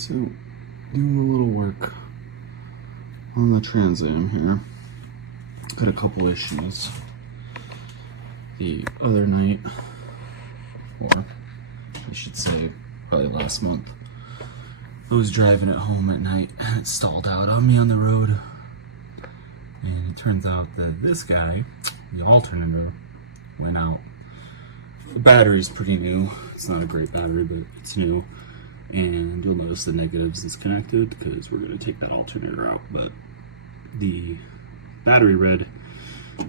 So, doing a little work on the Trans Am here. Got a couple issues. The other night, or I should say probably last month, I was driving it home at night and it stalled out on me on the road. And it turns out that this guy, the Alternator, went out. The battery's pretty new. It's not a great battery, but it's new. And you'll notice the negatives disconnected because we're going to take that alternator out. But the battery read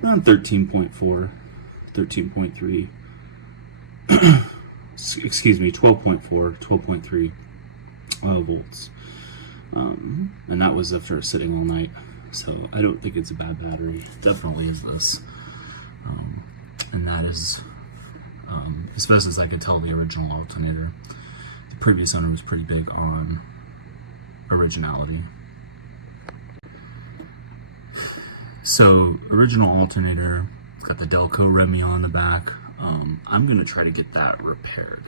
around 13.4, 13.3, excuse me, 12.4, 12.3 volts. And that was after sitting all night. So I don't think it's a bad battery. It definitely is this. And that is, as best as I could tell, the original Alternator. The previous owner was pretty big on originality. So, original Alternator, it's got the Delco Remy on the back. I'm going to try to get that repaired.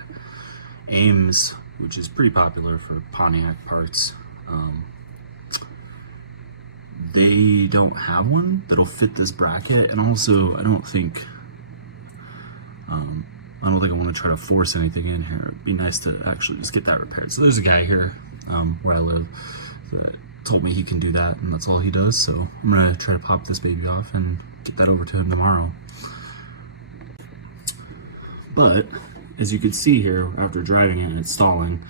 Ames, which is pretty popular for Pontiac parts, they don't have one that'll fit this bracket, and also I don't think I want to try to force anything in here. It'd be nice to actually just get that repaired. So there's a guy here where I live that told me he can do that, and that's all he does. So I'm gonna try to pop this baby off and get that over to him tomorrow. But as you can see here, after driving it and installing,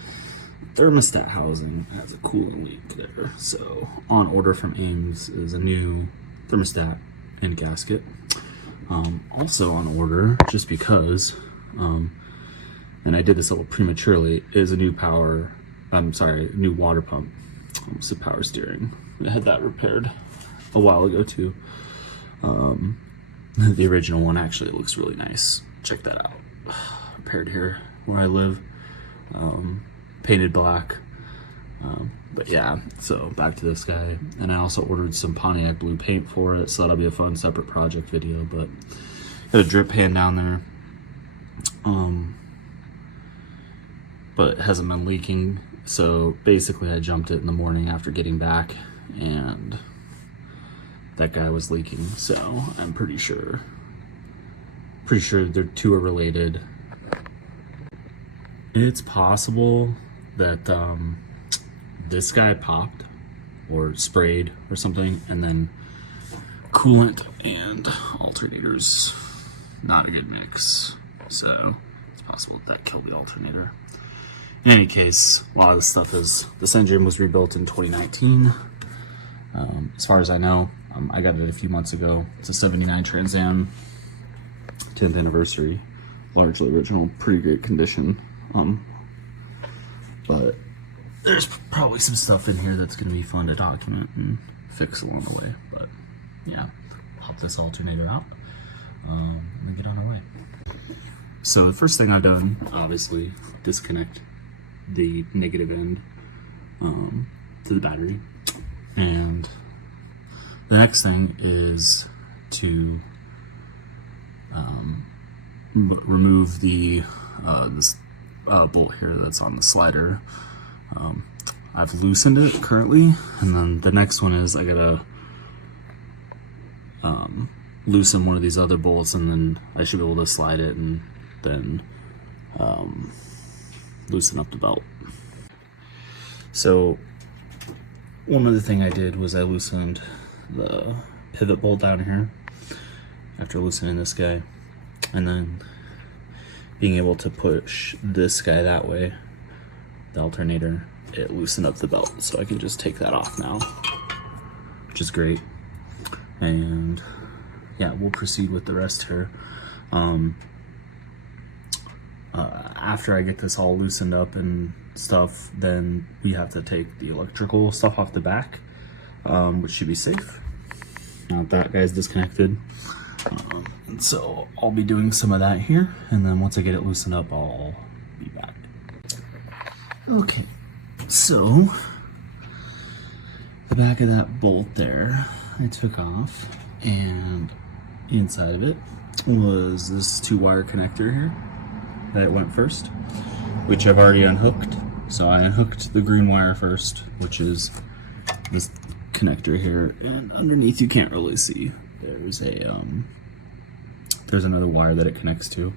thermostat housing has a coolant leak there. So on order from Ames is a new thermostat and gasket. Also on order, just because, and I did this a little prematurely, is a new new water pump. So power steering. I had that repaired a while ago too. The original one actually looks really nice. Check that out. Repaired here where I live. Painted black. But yeah, so back to this guy. And I also ordered some Pontiac blue paint for it, so that'll be a fun separate project video. But got a drip pan down there. But it hasn't been leaking. So basically I jumped it in the morning after getting back, and that guy was leaking. So I'm pretty sure the two are related. It's possible that this guy popped or sprayed or something, and then coolant and alternators not a good mix. So it's possible that killed the alternator. In any case, a lot of this stuff is, this engine was rebuilt in 2019. As far as I know, I got it a few months ago. It's a 79 Trans Am, 10th anniversary, largely original, pretty great condition. But there's probably some stuff in here that's going to be fun to document and fix along the way. But yeah, pop this alternator out and get on our way. So the first thing I've done, obviously, disconnect the negative end to the battery, and the next thing is to remove the this bolt here that's on the slider. I've loosened it currently, and then the next one is I gotta loosen one of these other bolts, and then I should be able to slide it and then loosen up the belt. So one other thing I did was I loosened the pivot bolt down here after loosening this guy, and then being able to push this guy that way, the alternator, it loosened up the belt, so I can just take that off now, which is great. And yeah, we'll proceed with the rest here. After I get this all loosened up and stuff, then we have to take the electrical stuff off the back, which should be safe. Now that guy's disconnected. And so I'll be doing some of that here, and then once I get it loosened up, I'll be back. Okay, so the back of that bolt there, I took off, and inside of it was this 2-wire connector here that went first, which I've already unhooked. So I unhooked the green wire first, which is this connector here, and underneath you can't really see. There's a there's another wire that it connects to.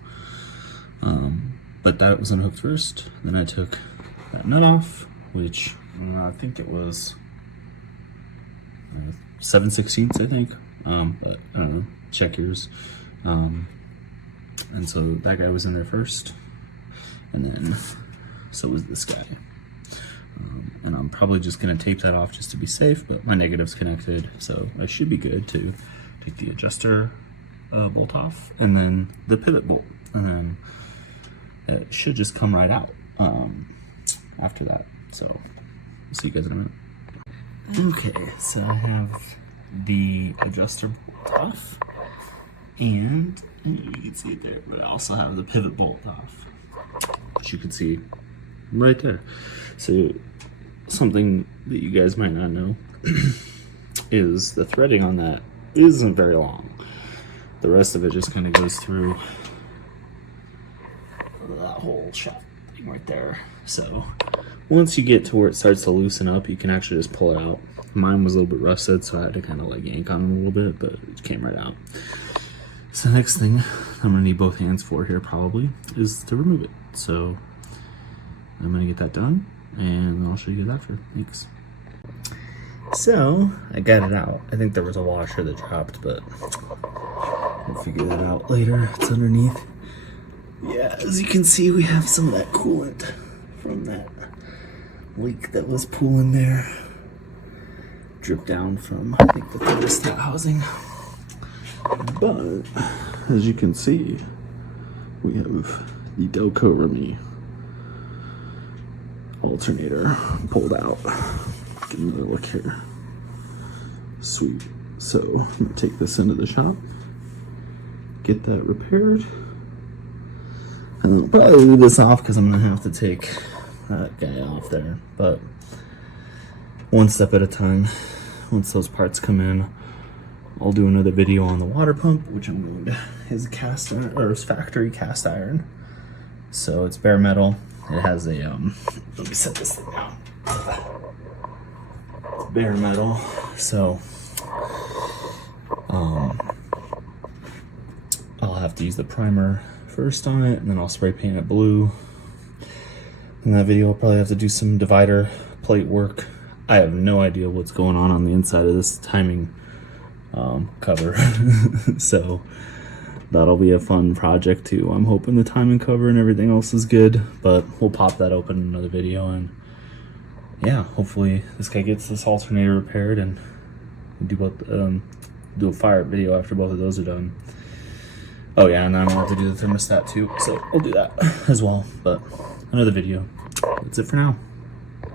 But that was unhooked first. Then I took that nut off, which I think it was 7/16, I think. But I don't know. Check yours. And so that guy was in there first, and then so was this guy. And I'm probably just gonna tape that off just to be safe, but my negative's connected, so I should be good to take the adjuster bolt off, and then the pivot bolt, and then it should just come right out after that. So we'll see you guys in a minute. Okay, so I have the adjuster bolt off, and you can see it there, but I also have the pivot bolt off, which you can see right there. So something that you guys might not know is the threading on that isn't very long. The rest of it just kind of goes through that whole shaft thing right there. So once you get to where it starts to loosen up, you can actually just pull it out. Mine was a little bit rusted, so I had to kind of like yank on it a little bit, but it came right out. So the next thing I'm gonna need both hands for here probably is to remove it. So I'm gonna get that done, and I'll show you guys after. Thanks. So I got it out. I think there was a washer that dropped, but we'll figure that out later. It's underneath. Yeah, as you can see, we have some of that coolant from that leak that was pooling there. Dripped down from, I think, the thermostat housing. But as you can see, we have the Delco Remy alternator pulled out. Get another look here. Sweet. So I'm gonna take this into the shop, get that repaired, and I'll probably leave this off because I'm gonna have to take that guy off there. But one step at a time. Once those parts come in, I'll do another video on the water pump, which I'm going to is cast iron, or is factory cast iron. So it's bare metal. It has a let me set this thing down. It's bare metal. So I'll have to use the primer first on it, and then I'll spray paint it blue. In that video, I'll probably have to do some divider plate work. I have no idea what's going on the inside of this timing cover. So that'll be a fun project too. I'm hoping the timing cover and everything else is good, but we'll pop that open in another video. And yeah, hopefully this guy gets this alternator repaired, and do both do a fire video after both of those are done. Oh yeah, and then I'll have to do the thermostat too, so we'll do that as well. But another video. That's it for now.